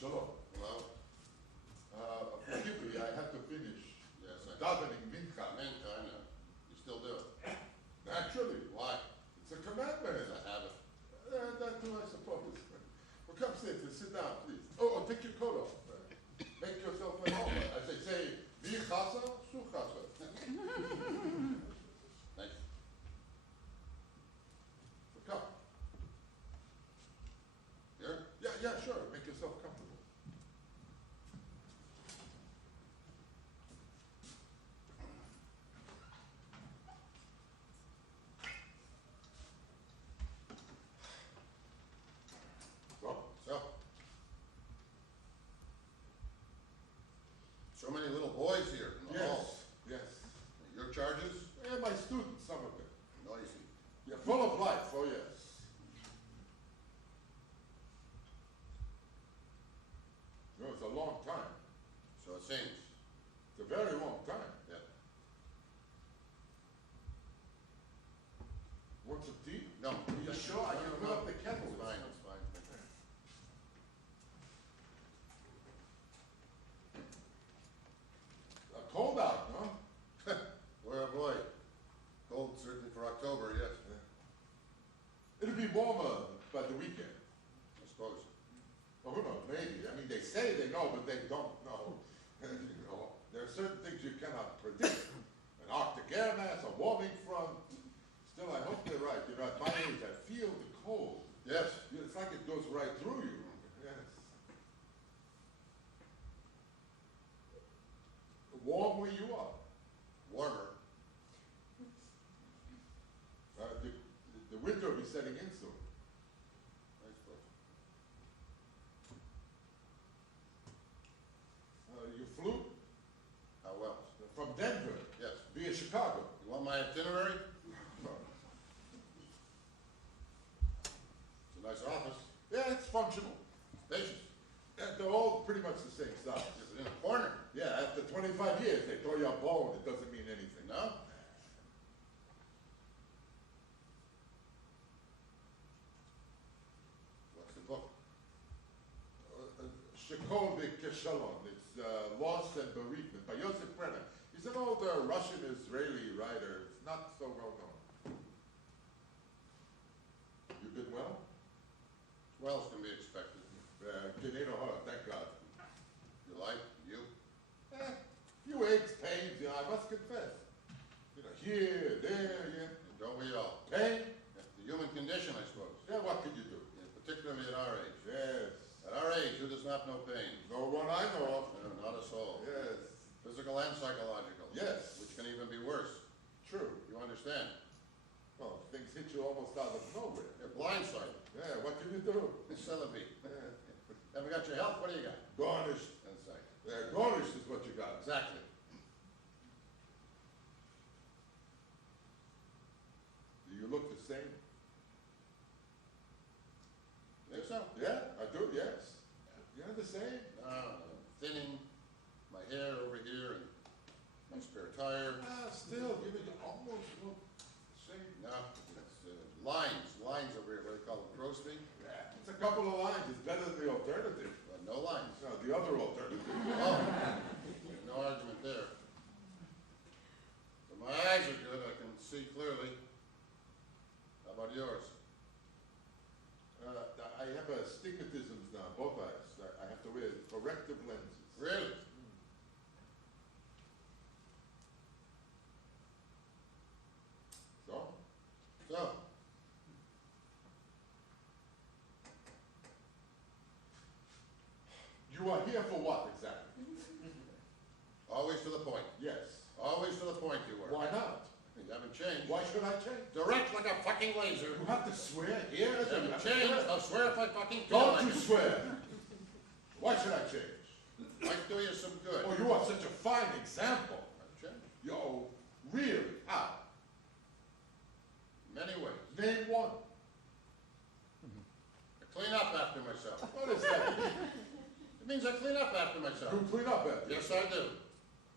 Shalom. Hello? Forgive me, I have to finish. Yes, I Davening mincha. Mincha, I know. You still do it. Naturally. Why? It's a commandment. It's a habit. That too, I suppose. Well, come sit down, please. Oh, take your coat off. Make yourself at home. As they say, vi chasa, su chasa. Thank you. So come. Here? Yeah, sure. Make yourself comfortable. So many little boys here in the hall. Yes. Your charges? Yeah, my students, some of them. Noisy. Yeah, full of life, oh yes. No, it's a long time. So it seems. It's a very long time. Yeah. Want some tea? No. Are you thank sure? I can No, put no. up the kettle. It's fine, it's fine. Cold out, no? Well, boy. Cold certainly for October, yes. It'll be warmer by the weekend. I suppose. Oh, who knows? Maybe. I mean, they say they know, but they don't know. You know, there are certain things you cannot predict. An Arctic air mass, a warming front. Still, I hope they're right. You know, at my age, I feel the cold. Yes. It's like it goes right through you. Yes. Warm where you are. Warmer. The winter will be setting in soon. I suppose. You flew How well? from Denver Yes. via Chicago. You want my itinerary? No. It's a nice office. Yeah, it's functional. Spacious. They're all pretty much the same size. Just in a corner. Yeah, after 25 years, they throw you a bone. It doesn't mean anything. No? What's the book? Shekol Keshalon. It's Loss and Bereavement by Yosef Brenner. He's an old Russian-Israeli writer. It's not so well known. You been well? Well, as can be expected. Thank God. You like? You? Few aches, pains, you know, I must confess. You know, here, there, yeah. And don't we all? Pain? The human condition, I suppose. Yeah, what could you do? Yeah, particularly at our age. Yes. At our age, who does not know pain? No one I know of. No, not a soul. Yes. Physical and psychological. Yes. Which can even be worse. True. You understand? Well, things hit you almost out of nowhere. You're blindsided. Yeah, what can you do? Celebi. Yeah. Haven't got your health? What do you got? Garnished. That's right. Yeah, garnished is what you got. Exactly. Do you look the same? Think so? Yeah, I do, yes. You're the same. No, thinning, my hair over here, and my spare tire. Still, you almost look the same. No, it's lines over here. What do they call them? Crow's feet? Yeah, it's a couple of lines. It's better than the alternative. No lines. No, the other alternative. Oh, no argument there. But my eyes are good. I can see clearly. How about yours? I have astigmatisms now, both eyes. I have to wear corrective lenses. Really? So? So, You are here for what exactly? always to the point. Yes. Always to the point you were. Why not? You haven't changed. Why should I change? Direct like a fucking laser. You have to swear here. You haven't changed. I'll swear if I fucking feel Don't like you it. swear. Why should I change? Might do you some good. Oh, you are such a fine example. I've changed. Yo, really? How? Many ways. Name one. I clean up after myself. What is that? It means I clean up after myself. You clean up after Yes, I do.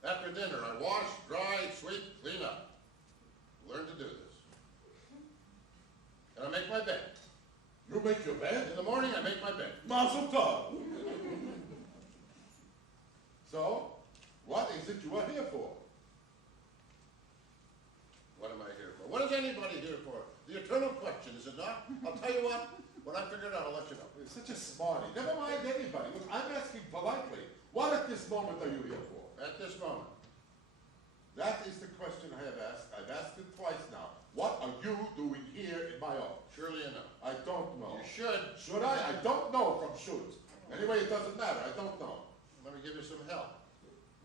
After dinner, I wash, dry, sweep, clean up. Learn to do this. And I make my bed. You make your bed? In the morning, I make my bed. Mazel tov. So, what is it you are here for? What am I here for? What is anybody here for? The eternal question, is it not? I'll tell you what, when I figure it out, I'll let you know. You're such a smarty. Never mind anybody. Look, I'm asking politely. What at this moment are you here for? At this moment, That is the question I have asked. I've asked it twice now. What are you doing here in my office? surely you know. I don't know. You should. Should I? I don't know from should. Anyway, it doesn't matter. I don't know. Let me give you some help.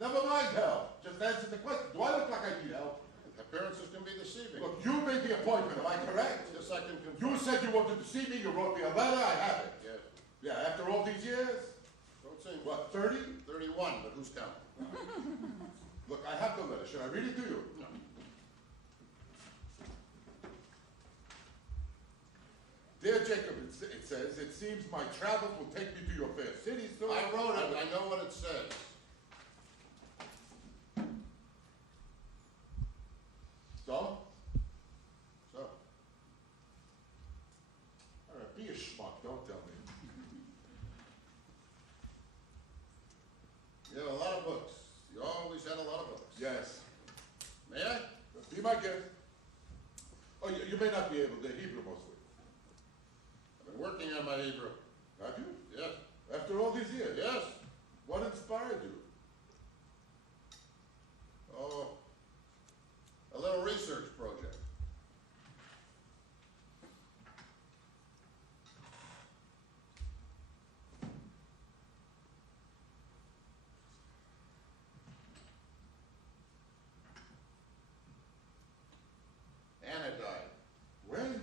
Never mind help. Just answer the question. Do I look like I need help? Appearances can be deceiving. Look, you made the appointment. Am I correct? Yes, I can You confirm. said you wanted to see me. You wrote me a letter. I have it. Yes. Yeah, after all these years? Don't seem. What, 30? 31, but who's counting? Look, I have the letter. Should I read it to you? No. Dear Jacob, it says, it seems my travels will take me to your fair city soon. I wrote it. I know what it says. So? So, All right, be a schmuck. Don't tell me. you have a lot of books. You always had a lot of books. Yes. May I? Be my guest. Oh, you may not be able to Hebrew mostly. I've been working on my Hebrew. Have you? Yes. After all these years? Yes. What inspired you? Oh, a little research project. Anna died. When?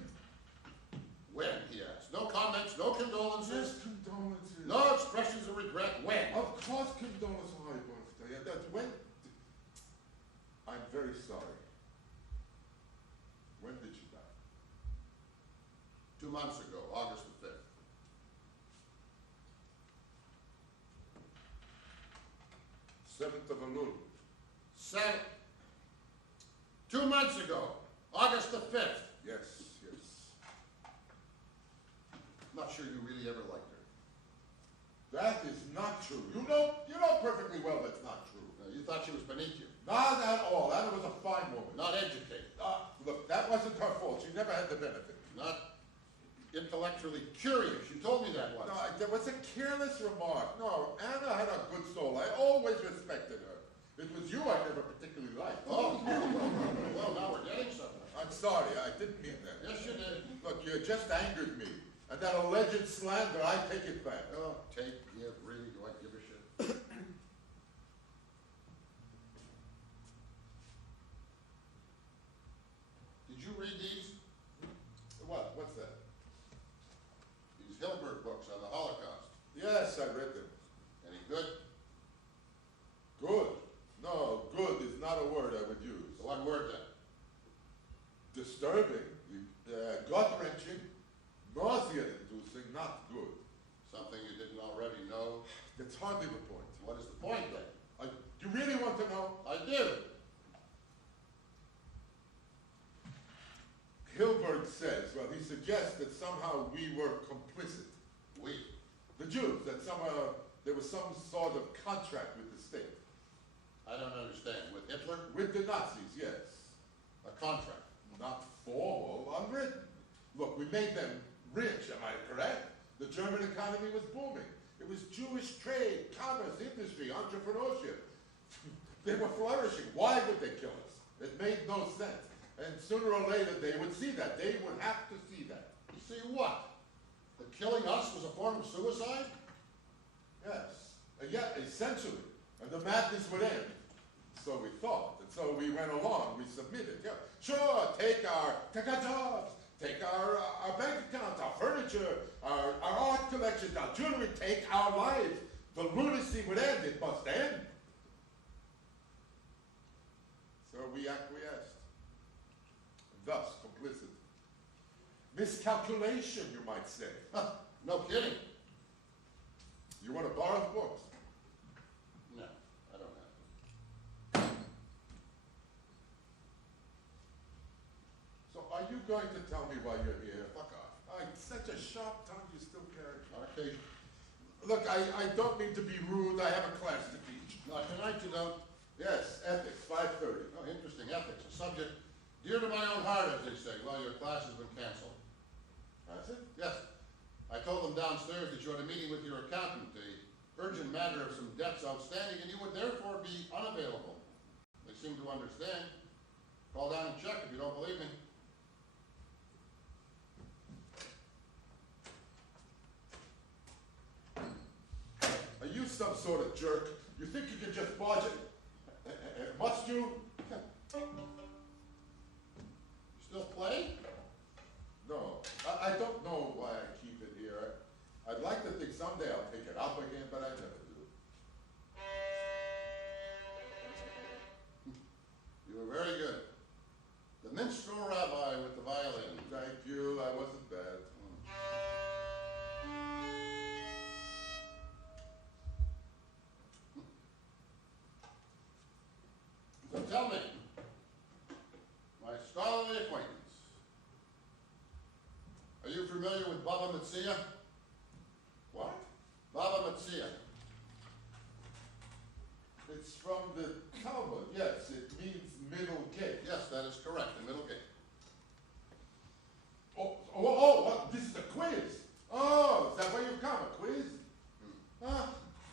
When, he asked. No comments, no condolences, Condolences. no expressions of regret. When? Of course condolences on your birthday. And that's when? I'm very sorry. When did she die? 2 months ago, August the 5th. Seventh of Elul. 2 months ago, August the 5th. Yes, yes. Not sure you really ever liked her. That is not true. You know perfectly well that's not true. You thought she was beneath you. Not at all. That was a fine woman. Not educated. Look, that wasn't her fault. She never had the benefit. Not intellectually curious. You told me that once. No, there was a careless remark. No, Anna had a good soul. I always respected her. It was you I never particularly liked. Oh, well, now we're getting something. I'm sorry. I didn't mean that. Yes, you did. Look, you just angered me. And that alleged slander, I take it back. Oh, take, give, really, do I give a shit? Did you read these? What? What's that? These Hilbert books on the Holocaust. Yes, I read them. Any good? Good. No, good is not a word I would use. What word then? Disturbing, gut-wrenching, nausea-inducing, not good. Something you didn't already know? That's hardly the point. What is the point then? You really want to know? I do. Hilberg says, well, he suggests that somehow we were complicit. We. The Jews, that somehow there was some sort of contract with the state. I don't understand. With Hitler? With the Nazis, yes. A contract. Not formal, unwritten. Look, we made them rich, am I correct? The German economy was booming. It was Jewish trade, commerce, industry, entrepreneurship. They were flourishing. Why would they kill us? It made no sense. And sooner or later, they would see that. They would have to see that. You see what? That killing us was a form of suicide? Yes. Yeah, essentially. And the madness would end. So we thought. And so we went along. We submitted. Yeah. Sure, take our jobs, take our bank accounts, our furniture, our art collections, our jewelry, take our lives. The lunacy would end. It must end. So we acquiesced. Thus, complicit. Miscalculation, you might say. Huh, no kidding. You want to borrow the books? No, I don't have to. So are you going to tell me why you're here? Fuck off. Such a sharp tongue you still carry. On occasion. Look, I don't mean to be rude. I have a class to teach. Not tonight, you don't. Yes, ethics, 5:30. Oh, interesting. Ethics, a subject dear to my own heart, as they say. Well, your class has been canceled. That's it? Yes. I told them downstairs that you had a meeting with your accountant, a urgent matter of some debts outstanding, and you would therefore be unavailable. They seem to understand. Call down and check if you don't believe me. Are you some sort of jerk? You think you can just barge it? Must you? You still play? No, I don't know why I keep it here. I'd like to think someday I'll pick it up again, but I never do. You were very good. The minstrel rabbi with the violin. Thank you, I wasn't bad. So tell me, my scholarly acquaintance, are you familiar with Baba Metzia? What? Baba Metzia. It's from the Talmud, yes, it means middle gate. Yes, that is correct, the middle gate. What? This is a quiz. Oh, is that where you come, a quiz? Ah,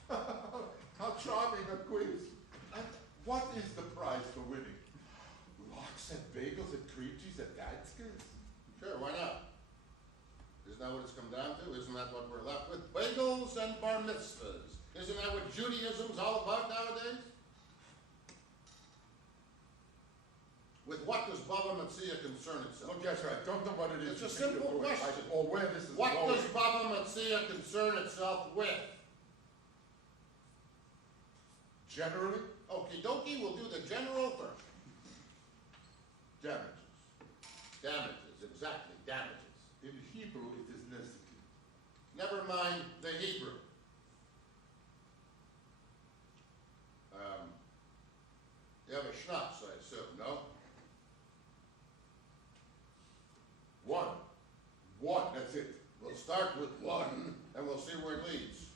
how charming a quiz. And what is the prize for winning? Lox and bagels and cream cheese at Dadska's? Sure, why not? Isn't that what it's come down to? Isn't that what we're left with? Bagels and bar mitzvahs. Isn't that what Judaism's all about nowadays? With what does Baba Metzia concern itself? Look, Ezra, I don't know what it is. It's a you think simple you're doing, question. or where this is What going. does Baba Metzia concern itself with? Generally, Okie dokie, we'll do the general first. damages. Damages, exactly, damages. In Hebrew, it is nezeki. Never mind the Hebrew. You have a schnapps, I assume, no? One, that's it. We'll start with one, and we'll see where it leads.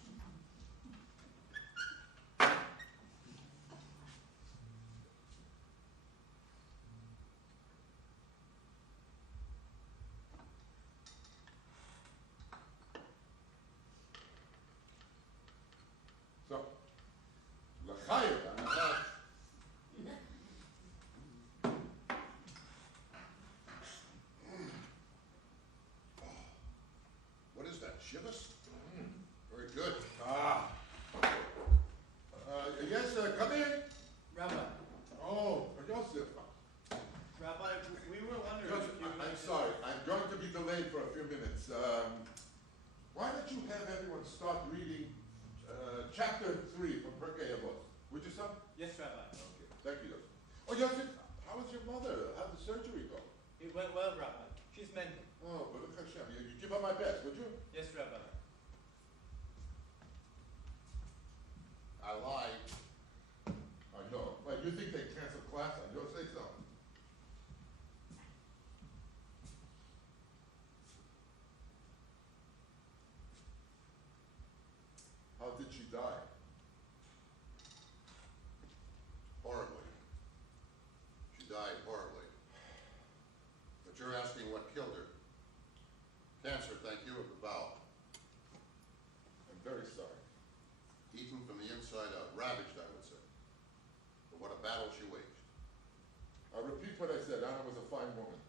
So, l'chayev. What is that, shivas? Very good. Yes, come in. Rabbi, Oh, Yosef. Rabbi, we were wondering Joseph, if you I'm sorry. I'm going to be delayed for a few minutes. Why don't you have everyone start reading chapter 3 from Pirkei Avot? Would you, son? Yes, Rabbi. Okay, thank you, Yosef. Oh, Yosef, how was your mother? How'd the surgery go? It went well, Rabbi. She's mending. Oh, Baruch Hashem. You give her my best, would you? Yes, Rabbi. I lied. I know. Well, you think they canceled class? I don't say so. How did she die? Horribly. She died horribly. But you're asking what killed her. Cancer, thank you, of the bowel. I'm very sorry. Eaten from the inside out. Ravaged, I would say. But what a battle she waged. I repeat what I said. Anna was a fine woman.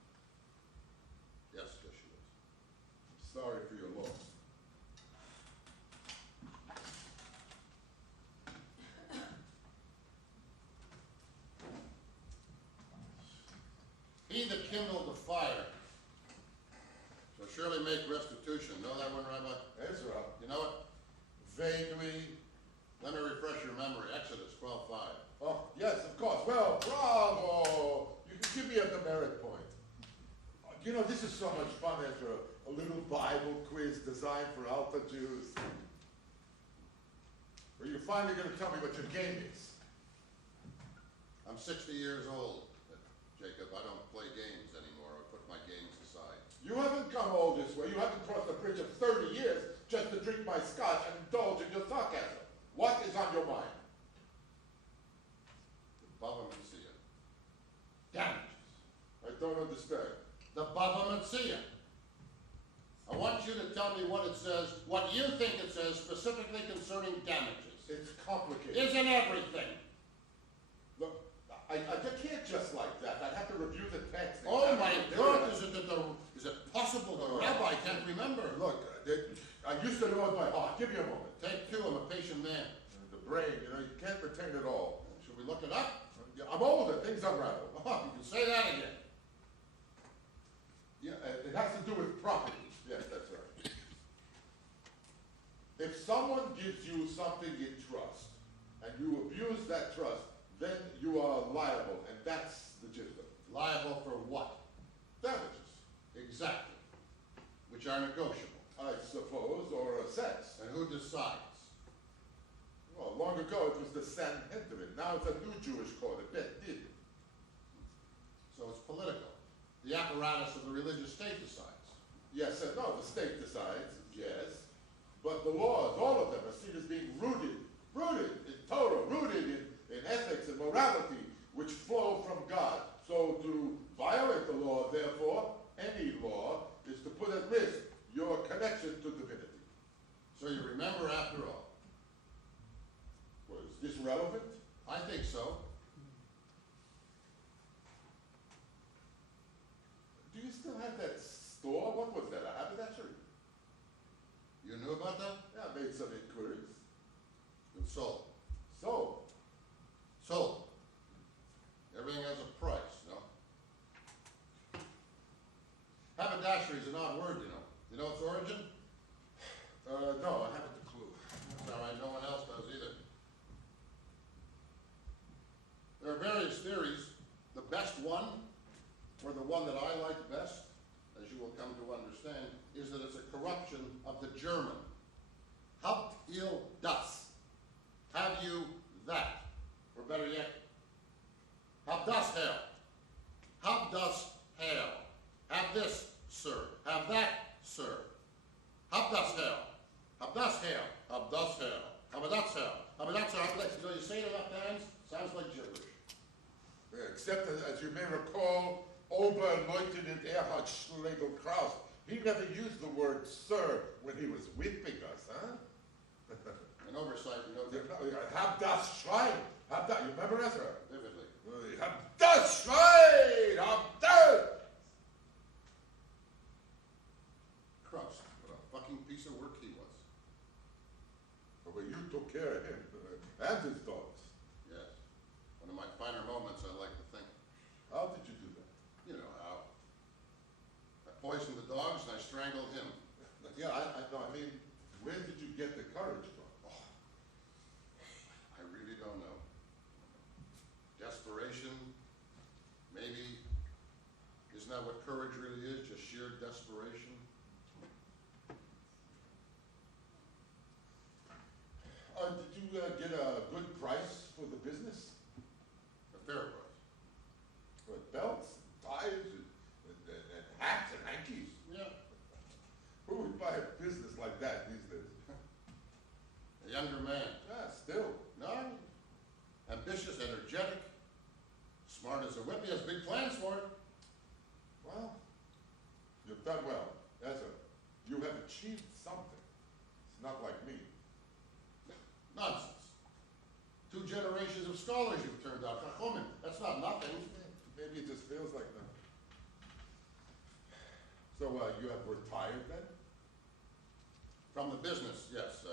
Yes, yes, she was. I'm sorry for your loss. He that kindled the fire shall surely make restitution. Know that one, Rabbi? Ezra, You know it? vaguely. Let me refresh your memory. Exodus 12:5. Oh, yes, of course. Well, bravo. You can give me a demerit point. You know, this is so much fun, Ezra. A little Bible quiz designed for alpha Jews. Are you finally going to tell me what your game is? I'm 60 years old, Jacob. I don't play games anymore. I put my games aside. You haven't come all this way. You haven't crossed the bridge of 30 years just to drink my scotch and indulge in your sarcasm. What is on your mind? understand. The Bava Metzia. I want you to tell me what it says, what you think it says specifically concerning damages. It's complicated. Isn't everything? Look, I can't just like that. I'd have to review the text. Oh my God, is it possible the rabbi can't remember? Look, I used to know it by heart. Give me a moment. Take two, I'm a patient man. The brain, you can't retain it all. Should we look it up? Yeah, I'm older. Things unravel. Oh, you can say that again. Yeah, it has to do with property. Yes, that's right. If someone gives you something in trust, and you abuse that trust, then you are liable, and that's the gist of it. Liable for what? Damages, Exactly. Which are negotiable. I suppose, or a sense. And who decides? Well, long ago it was the Sanhedrin. Now it's a new Jewish court, a Bet Din. So it's political. The apparatus of the religious state decides. Yes and no, the state decides, yes. But the laws, all of them, are seen as being rooted in Torah, rooted in ethics and morality, which flow from God. So to violate the law, therefore, any law, is to put at risk your connection to divinity. So you remember after all. Well, is this relevant? I think so. Do you still have that store? What was that, a haberdashery? You knew about that? Yeah, I made some inquiries. It's sold. So, Sold. Everything has a price, no? Haberdashery is an odd word, you know. You know its origin? no, I haven't a clue. That's all right, no one else does either. There are various theories. The best one, or the one that I like best, as you will come to understand, is that it's a corruption of the German. Habt ihr das? Have you that? Or better yet, hab das Herr. Hab das Herr. Have this, sir. Have that, sir. Hab das Herr. Hab das Herr. Hab das Herr. Hab das Herr. Hab das Herr. Hab das Herr. You say it enough times, sounds like gibberish. Except, as you may recall, Oberleutnant Erhard Schlegel-Kraus, he never used the word sir when he was whipping us, huh? An oversight, you know, Hab das Schwein! Hab das, you remember Ezra? vividly. Hab das Schwein! Hab das! Kraus, what a fucking piece of work he was. Well, you took care of him, and his dogs. Yes. One of my finer moments, I like to think. How did you do that? You know how. I poisoned the dogs and I strangled him. Yeah, no, I mean, where did you get the courage from? I really don't know. Desperation, maybe. Isn't that what courage really is? Just sheer desperation? Did you get a good price for the business? A fair price. What, belts, ties, and hats and hankies? Yeah. Who would buy a business like that these days? A younger man. Yeah, still. No. Ambitious, energetic, smart as a whip. He has big plans for it. Well, you've done well. Ezra, you have achieved something. It's not like me. Nonsense. 2 generations of scholars you've turned out. Chachomim. That's not nothing. Maybe it just feels like that. So, you have retired then? From the business, yes.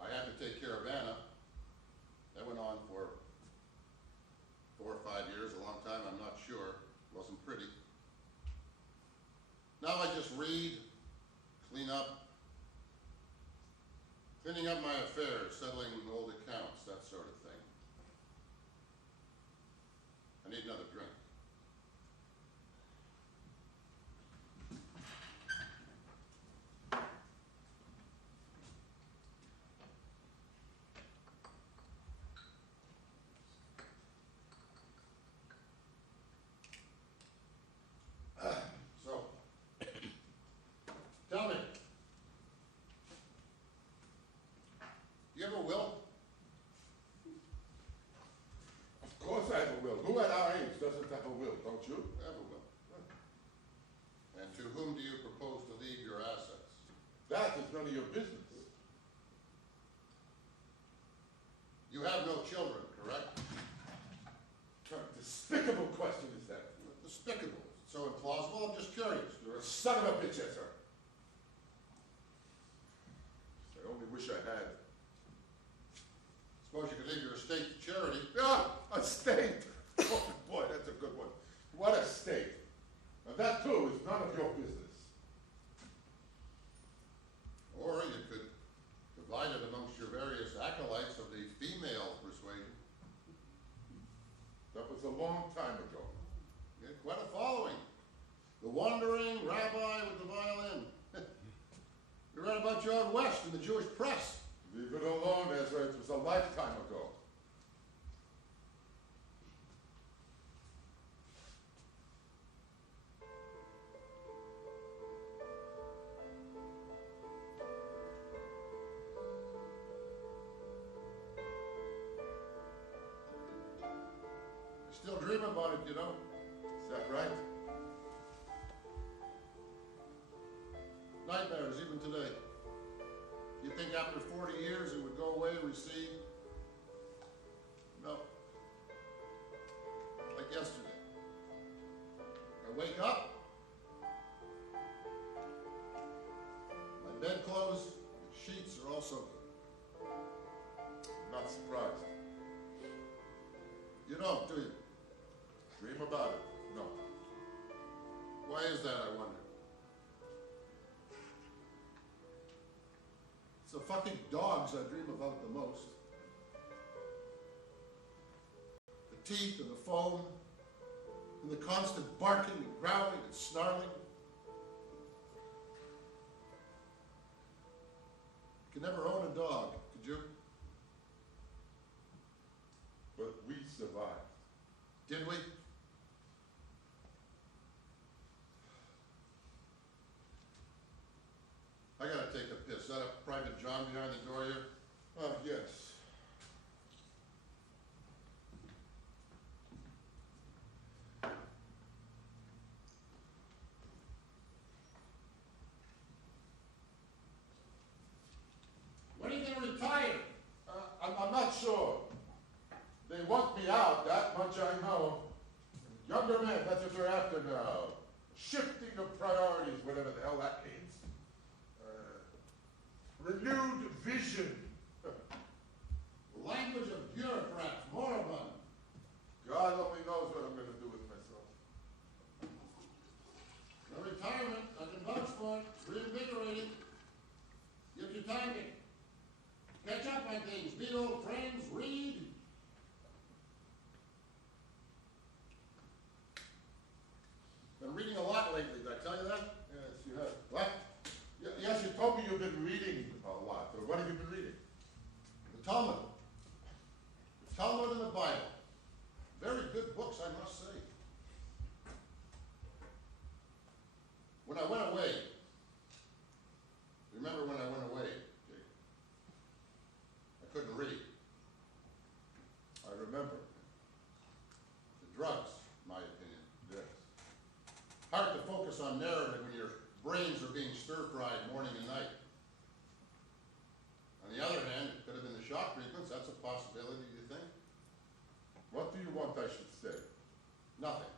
I had to take care of Anna. That went on for 4 or 5 years, a long time, I'm not sure. Wasn't pretty. Now I just read, clean up, cleaning up my affairs, settling old accounts, that sort of thing. I need another drink. So, tell me, do you have a will? Of course I have a will. Who at our age doesn't your business. You have no children, correct? What kind of despicable question is that? Despicable. So implausible, I'm just curious. You're a son of a bitch, Ezra. I only wish I had. Suppose you could leave your estate to charity. Ah, a state. Oh boy, that's a good one. What a state. Now that too is none of your business. Or you could divide it amongst your various acolytes of the female persuasion. That was a long time ago. You had quite a following. The wandering rabbi with the violin. You read about you out west in the Jewish press. Leave it alone, Ezra. It was a lifetime ago. I still dream about it, you know. Is that right? Nightmares, even today. You think after 40 years it would go away, recede? No. Like yesterday. I wake up. My bedclothes and sheets are all soaking. I'm not surprised. You don't, do you? Dream about it. No. Why is that, I wonder? It's the fucking dogs I dream about the most. The teeth and the foam, and the constant barking and growling and snarling. You could never own a dog, could you? But we survived. Did we? I gotta take a piss. Is that a private John behind the door here? Yes. When are you gonna retire? I'm not sure. They want me out, that much I know. Younger men, that's what they're after now. Shifting of priorities, whatever the hell that means. Renewed vision. Language of bureaucrats, moribund. God only knows what I'm going to do with myself. No retirement, I can vouch for it. Reinvigorating. Get your timing. Catch up on things, meet old friends, read. Been reading a lot lately, did I tell you that? Yes, you have. What? Yes, you told me you've been reading a lot. What have you been reading? The Talmud. The Talmud and the Bible. Very good books, I must say. When I went away, remember when I went away, Jake? I couldn't read. I remember. The drugs, in my opinion. Yes. Hard to focus on narrative when your brains are being stir-fried morning and night. On the other hand, it could have been the shock treatments. That's a possibility, do you think? What do you want I should say? Nothing.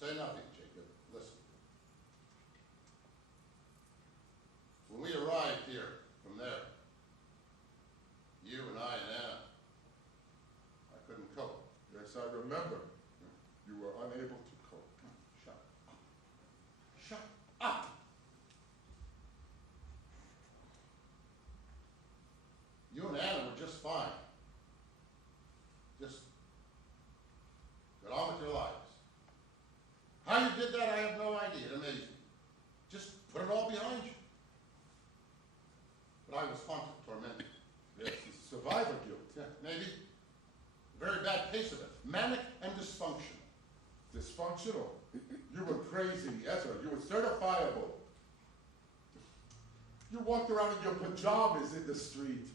Say nothing, Jacob. Listen. When we arrived here from there, you and I and Anna, I couldn't cope. Yes, I remember. You were unable to cope. Shut up. Shut up! You and Anna were just fine. Just got on with your lives. How you did that, I have no idea. It amazed me. Just put it all behind you. But I was haunted, tormented. Yes, it's survivor guilt. Yeah, maybe. A very bad case of it. Manic and dysfunctional. Dysfunctional. You were crazy, Ezra. You were certifiable. You walked around in your pajamas in the street.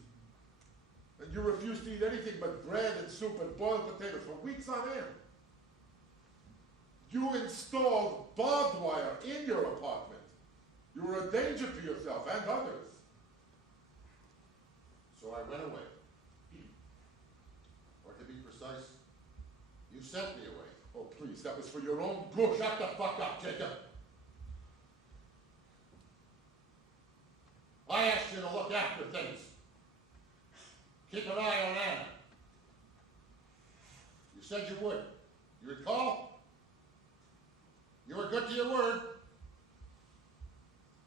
And you refused to eat anything but bread and soup and boiled potatoes for weeks on end. You installed barbed wire in your apartment. You were a danger to yourself and others. sent me away. Oh, please, that was for your own good. Shut the fuck up, Jacob. I asked you to look after things. Keep an eye on Anna. You said you would. You recall? You were good to your word.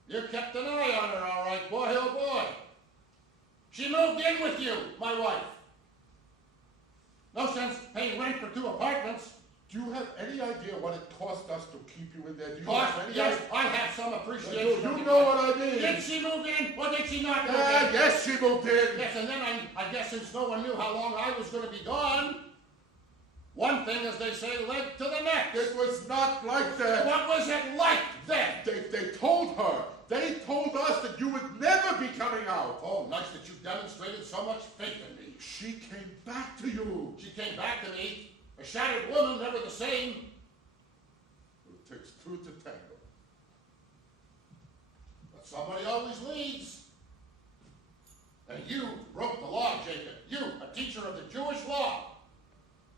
You kept an eye on her, all right, boy, oh boy. She moved in with you, my wife. No sense paying rent for 2 apartments. Do you have any idea what it cost us to keep you in there? Do you Cost? have any Yes, idea? I have some appreciation. You know what I mean. Did she move in or did she not move in? Yes, she moved in. Yes, and then I guess since no one knew how long I was going to be gone, one thing, as they say, led to the next. It was not like that. What was it like then? They told her. They told us that you would never be coming out. Oh, nice that you demonstrated so much faith in me. She came back to you. She came back to me, a shattered woman, never the same. It takes 2 to tango. But somebody always leads. And you broke the law, Jacob. You, a teacher of the Jewish law,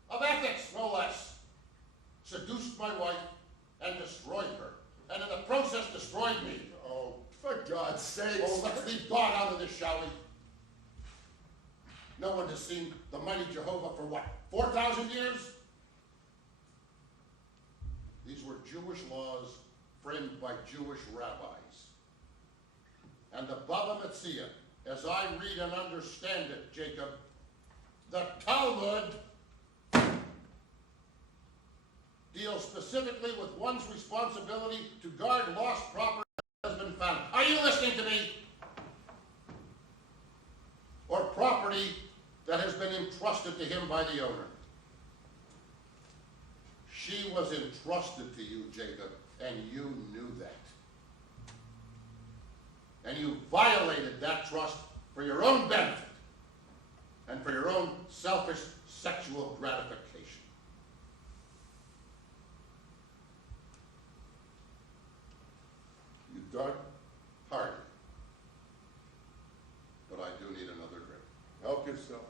of ethics, no less, seduced my wife and destroyed her, and in the process destroyed me. Oh, for God's sake. Oh, let's leave God out of this, shall we? No one has seen the mighty Jehovah for what, 4,000 years? These were Jewish laws framed by Jewish rabbis. And the Baba Metzia, as I read and understand it, Jacob, the Talmud deals specifically with one's responsibility to guard lost property that has been found. Are you listening to me? Or property that has been entrusted to him by the owner. She was entrusted to you, Jacob, and you knew that. And you violated that trust for your own benefit and for your own selfish sexual gratification. You done? Hardly. But I do need another drink. Help yourself.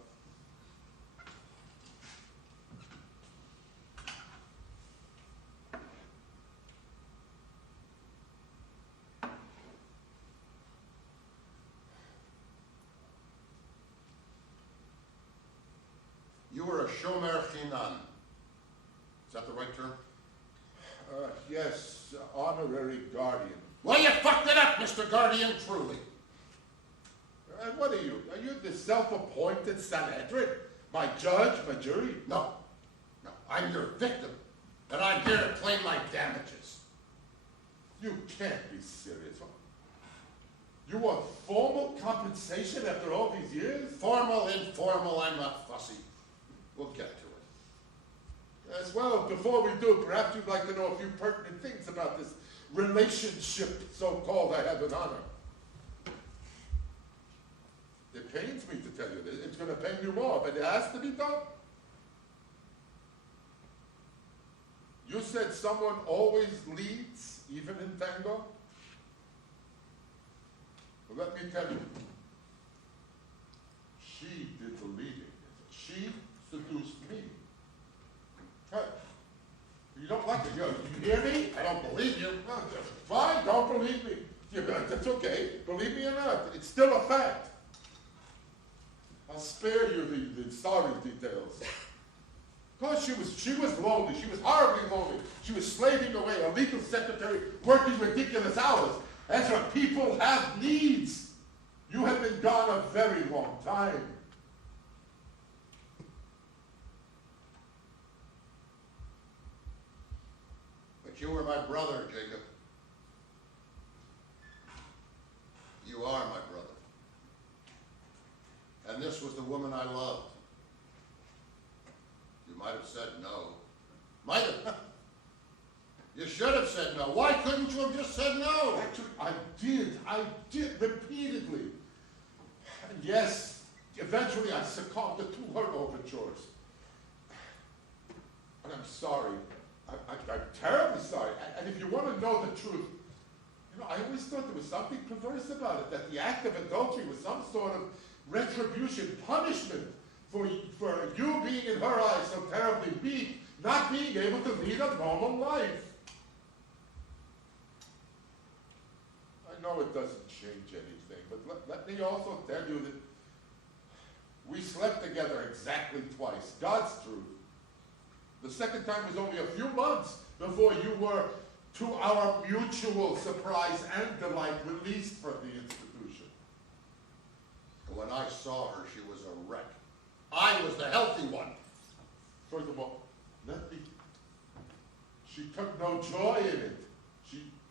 You were a shomer chinan. Is that the right term? Yes, honorary guardian. Well, you fucked it up, Mr. Guardian, truly. What are you? Are you the self-appointed Sanhedrin? My judge, my jury? No. No, I'm your victim, and I'm here to claim my damages. You can't be serious. You want formal compensation after all these years? Formal, informal, I'm not fussy. We'll get to it. As well, before we do, perhaps you'd like to know a few pertinent things about this relationship, so-called, I have with honor. It pains me to tell you this. It's going to pain you more, but it has to be done. You said someone always leads, even in tango? Well, let me tell you. She did the leading. She seduced me. Hey, you don't like it. You hear me? I don't believe you. No, fine, don't believe me. That's okay. Believe me or not, it's still a fact. I'll spare you the sorry details. Of course, she was lonely. She was horribly lonely. She was slaving away, a legal secretary, working ridiculous hours. Ezra, people have needs. You have been gone a very long time. But you were my brother, Jacob. You are my brother. And this was the woman I loved. You might have said no. Might have. You should have said no. Why couldn't you have just said no? Actually, I did, repeatedly. And yes, eventually I succumbed to her overtures. And I'm sorry. I'm terribly sorry. And if you want to know the truth, I always thought there was something perverse about it, that the act of adultery was some sort of retribution, punishment for you being in her eyes so terribly weak, not being able to lead a normal life. I know it doesn't change anything, but let me also tell you that we slept together exactly twice. God's truth. The second time was only a few months before you were, to our mutual surprise and delight, released from the institution. When I saw her, she was a wreck. I was the healthy one. First of all, she took no joy in it.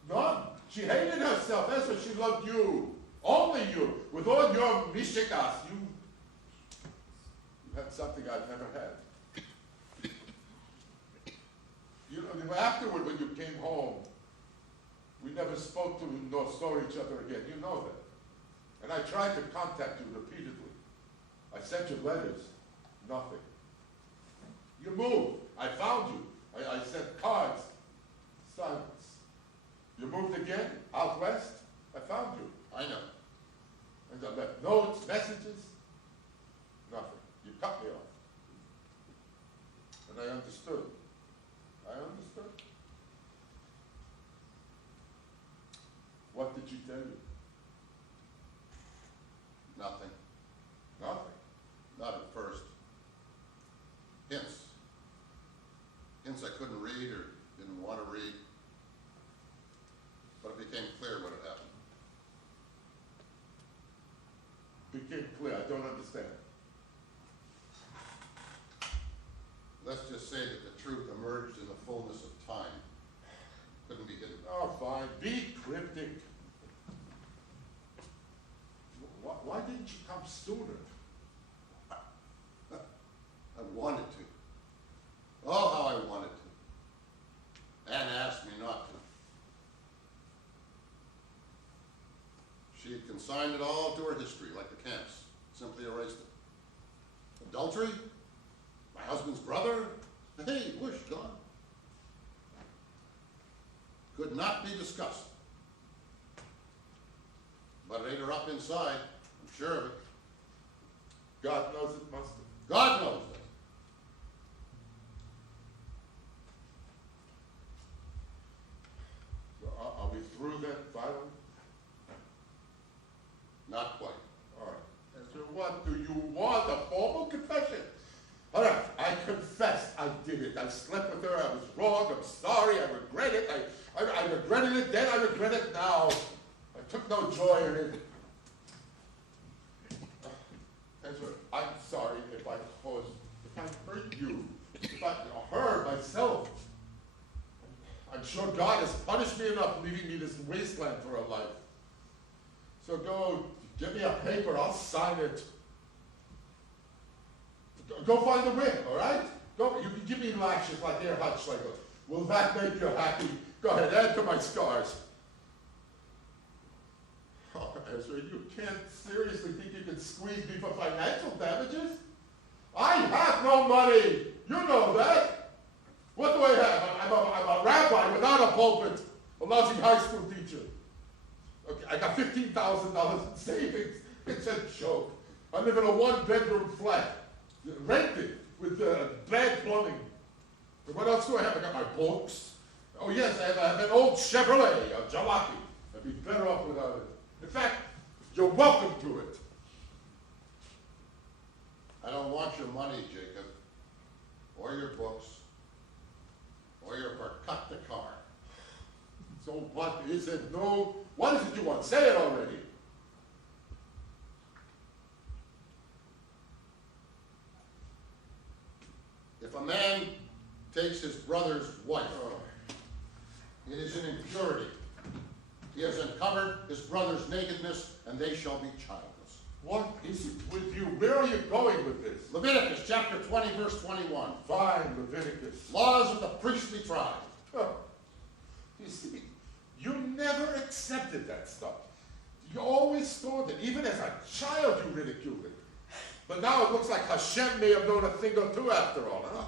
None. She hated herself. That's what she loved you. Only you. With all your mishikas, you had something I've never had. You know, afterward, when you came home, we never spoke to nor saw each other again. You know that. And I tried to contact you repeatedly. I sent you letters. Nothing. You moved. I found you. I sent cards. Silence. You moved again, out west. I found you. I know. And I left notes, messages. Nothing. You cut me off. And I understood. I understood. What did she tell you? Nothing. Nothing. Not at first. Hints. Hints I couldn't read or didn't want to read. But it became clear what had happened. Became clear. I don't understand. Let's just say that the truth emerged in the fullness of time. Couldn't be hidden. Oh, fine. Be cryptic. Why didn't you come sooner? I wanted to. Oh, how I wanted to. Anne asked me not to. She had consigned it all to her history, like the camps. Simply erased it. Adultery? My husband's brother? Hey, whoosh, gone. Could not be discussed. But it ate her up inside. I'm sure of it. God knows it must have. God knows that. So are we through then, finally? Not quite. All right. And so what do you want? A formal confession? All right. I confessed. I did it. I slept with her. I was wrong. I'm sorry. I regret it. I regretted it then. I regret it now. I took no joy in it. Ezra, I'm sorry if I hurt you, if I hurt myself. I'm sure God has punished me enough leaving me this wasteland for a life. So go, give me a paper, I'll sign it. Go find the ring, all right? Go, you can give me lashes like Herr Hutschlegel. Will that make you happy? Go ahead, add to my scars. Oh, Ezra, you can't seriously think you can squeeze me for financial damages? I have no money. You know that. What do I have? I'm a rabbi without a pulpit, a lousy high school teacher. Okay, I got $15,000 in savings. It's a joke. I live in a one-bedroom flat, rented with bad plumbing. And what else do I have? I got my books. Oh yes, I have an old Chevrolet, a jalopy. I'd be better off without it. In fact, you're welcome to it. I don't want your money, Jacob, or your books, or your Barkata car. So what is it? No, what is it you want? Say it already. If a man takes his brother's wife, it is an impurity. He has uncovered his brother's nakedness, and they shall be childless. What is it with you? Where are you going with this? Leviticus chapter 20, verse 21. Fine, Leviticus. Laws of the priestly tribe. Oh, you see, you never accepted that stuff. You always thought it. Even as a child, you ridiculed it. But now it looks like Hashem may have known a thing or two after all, huh?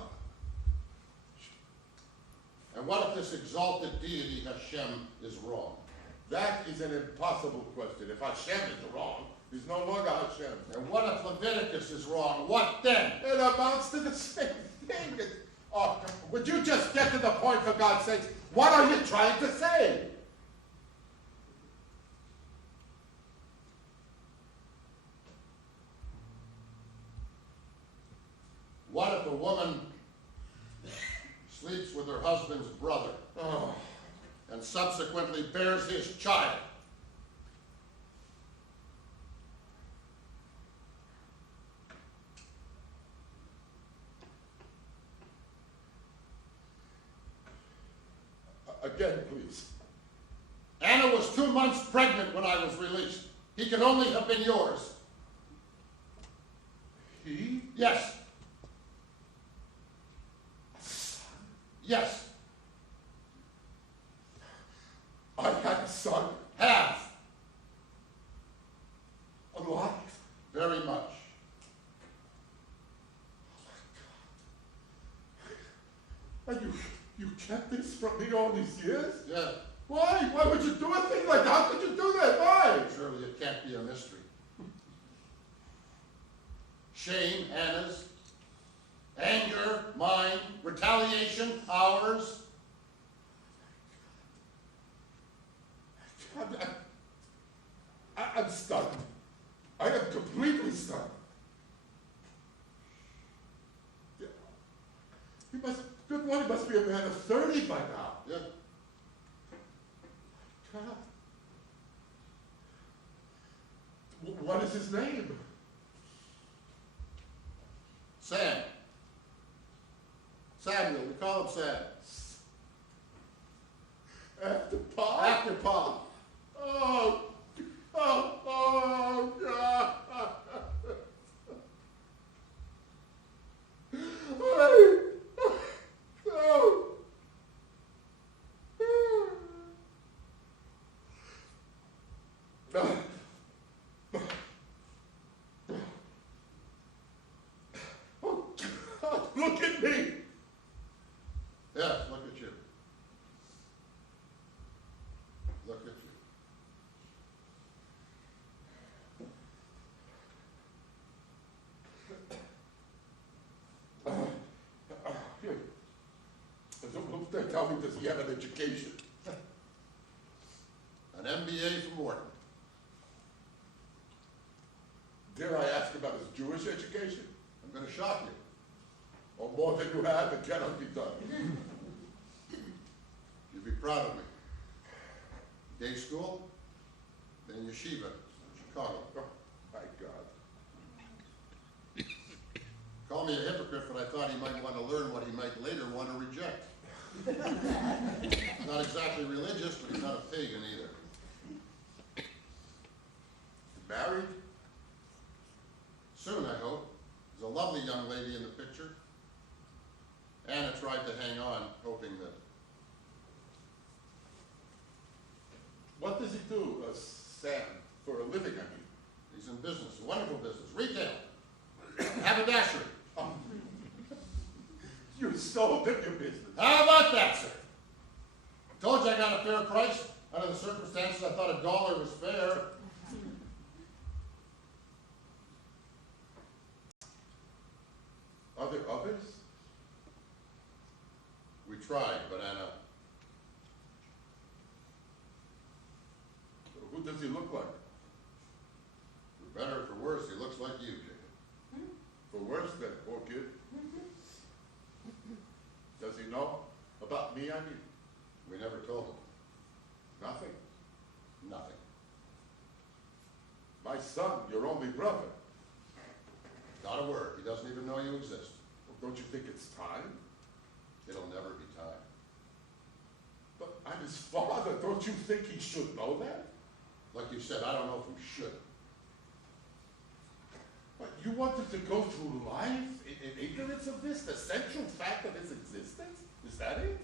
And what if this exalted deity, Hashem, is wrong? That is an impossible question. If Hashem is wrong, he's no longer Hashem. And what if Leviticus is wrong? What then? It amounts to the same thing. Oh, would you just get to the point, for God's sakes? What are you trying to say? What if a woman sleeps with her husband's brother and subsequently bears his child? Again, please. Anna was 2 months pregnant when I was released. He can only have been yours. He? Yes. Yes. I had a son. Have. Alive. Very much. And you kept this from me all these years? Yeah. Why? Why would you do a thing like that? How could you do that? Why? Surely it can't be a mystery. Shame, Anna's. Anger, mine. Retaliation, ours. I'm stunned. I am completely stunned. Good one, he must be a man of 30 by now. Yeah. God. What is his name? Sam. Samuel, we call him Sam. After Pa? After Pa. Oh, God. Oh, God, look at me. Yes, look at you. Look at you. They tell me, does he have an education? An MBA from Wharton. Dare I ask about his Jewish education? I'm going to shock you. Or more than you have, it cannot be done. You'd be proud of me. Day school, then yeshiva, Chicago. Oh, my God. Call me a hypocrite, but I thought he might want to learn what he might later want to reject. Not exactly religious, but he's not a pagan either. Married? Soon, I hope. There's a lovely young lady in the picture. Anna tried to hang on, hoping that. What does he do, Sam, for a living, I mean? He's in business, a wonderful business, retail, haberdashery. Oh. You sold him your business. How about that, sir? I told you I got a fair price. Under the circumstances, I thought $1 was fair. Are there others? We tried, but Anna. Who does he look like? For better or for worse, he looks like you, Jacob. For worse than poor kid. Does he know about me, I mean? We never told him. Nothing. Nothing. My son, your only brother. Not a word. He doesn't even know you exist. Well, don't you think it's time? It'll never be time. But I'm his father. Don't you think he should know that? Like you said, I don't know if we should. What, you wanted to go through life in ignorance of this, the central fact of his existence? Is that it?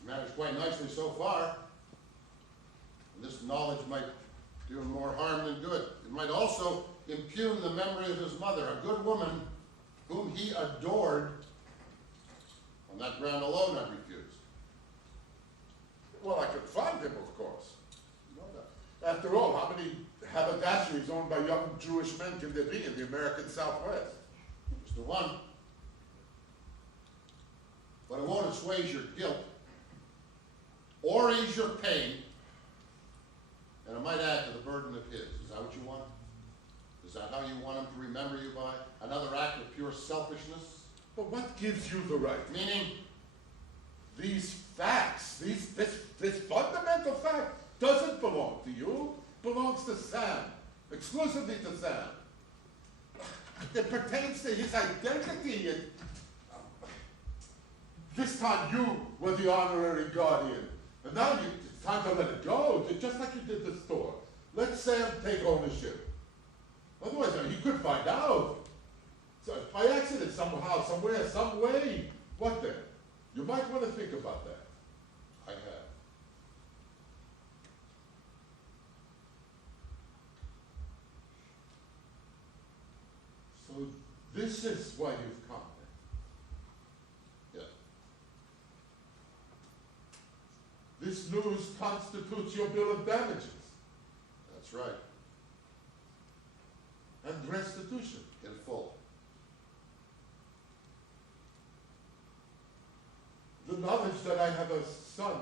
He's managed quite nicely so far. And this knowledge might do him more harm than good. It might also impugn the memory of his mother, a good woman whom he adored. On that ground alone, I refuse. Well, I could find him, of course. You know that. After all, how many haberdasheries owned by young Jewish men can there be in the American Southwest? Just the one. it won't assuage your guilt or ease your pain, and it might add to the burden of his. Is that what you want? Is that how you want him to remember you by? Another act of pure selfishness? But what gives you the right? Meaning, These facts, this fundamental fact doesn't belong to you, belongs to Sam, exclusively to Sam. It pertains to his identity, and this time you were the honorary guardian, and now it's time to let it go, just like you did the store. Let Sam take ownership. Otherwise, he could find out. So by accident, somehow, somewhere, some way. What then? You might want to think about that. I have. So this is why you've come then. Yeah, This news constitutes your bill of damages that's right. and restitution. In full. The knowledge that I have a son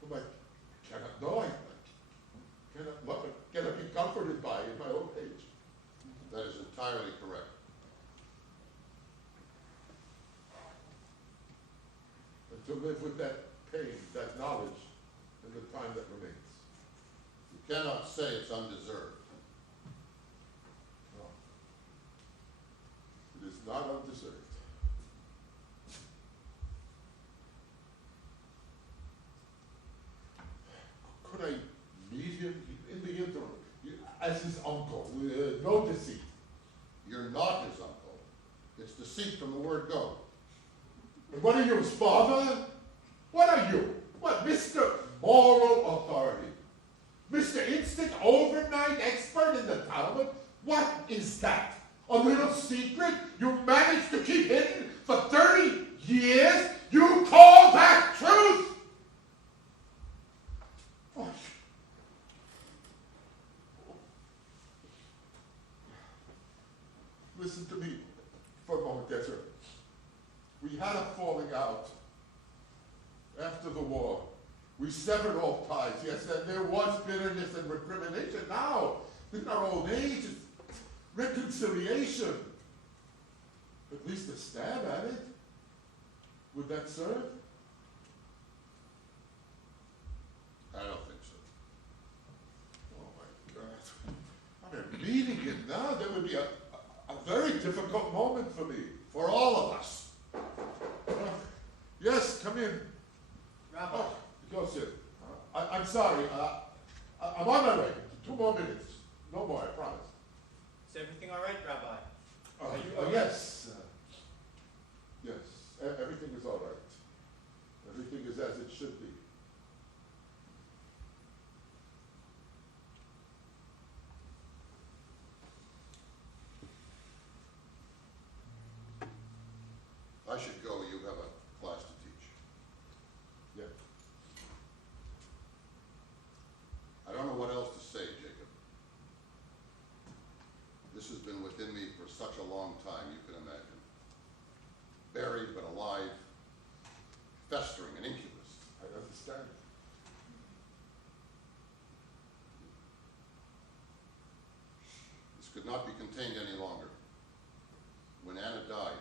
whom I cannot know, I cannot love, cannot be comforted by in my old age. That is entirely correct. And to live with that pain, that knowledge, in the time that remains. You cannot say it's undeserved. No. It is not undeserved. Could I meet him in the interim, as his uncle, no deceit? You're not his uncle. It's deceit from the word go. And what are you, his father? What are you? What, Mr. Moral Authority? Mr. Instant Overnight Expert in the Talmud? What is that? A little secret you managed to keep hidden for 30 years? You call that truth? Oh. Listen to me for a moment, Ezra. We had a falling out after the war. We severed all ties, yes, and there was bitterness and recrimination. Now, in our old age, it's reconciliation. At least a stab at it. Would that serve? I don't think so. Oh my God. I mean, meeting it now, that would be a very difficult moment for me. For all of us. Yes, come in. Rabbi, Oh, go sit. I'm sorry. I'm on my way. 2 more minutes. No more, I promise. is everything all right, Rabbi? Oh, Are you oh, okay? yes. Yes. Everything is all right. Everything is as it should be. I should go. You have a class to teach. Yeah. I don't know what else to say, Jacob. This has been within me for such a long time, you can imagine. Buried but alive, festering, an incubus. I understand. This could not be contained any longer. When Anna died,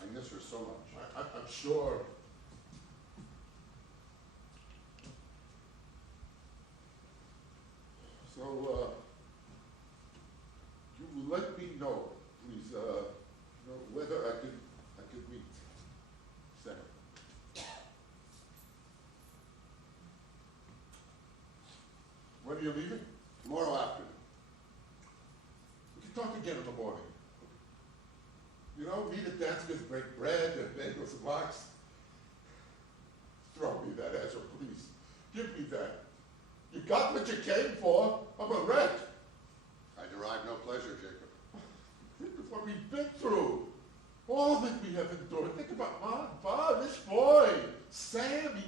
I miss her so much. I'm sure. So, you will let me know, please, whether I could meet Sam. When are you leaving? Tomorrow afternoon. We can talk again in the morning. You know, meet at Danska's, break bread and bagels and lox. Throw me that, Ezra, please. Give me that. You got what you came for. I'm a wreck. I derive no pleasure, Jacob. Think of what we've been through. All that we have endured. Think about Mom, Bob, this boy, Sam. He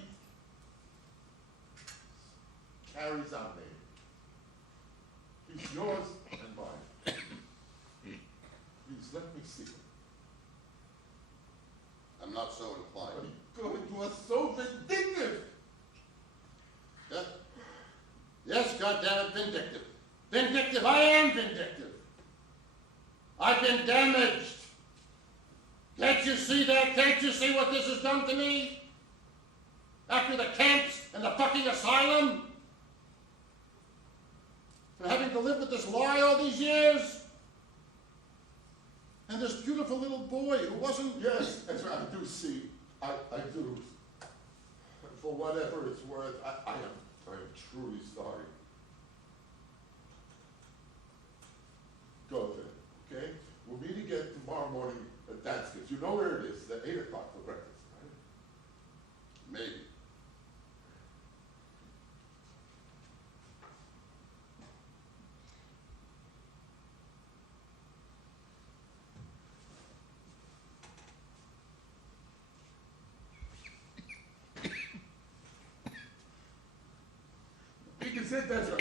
carries our name. He's yours and mine. Please, goddammit, vindictive. Vindictive, I am vindictive. I've been damaged. Can't you see that? Can't you see what this has done to me? After the camps and the fucking asylum? And having to live with this lie all these years? And this beautiful little boy who wasn't... Yes, Ezra, I do see. I do. For whatever it's worth, I am truly sorry. Go then, okay? We'll meet again tomorrow morning at Danskis. You know where it is, at 8 o'clock for breakfast, right? Maybe. You can sit, Ezra.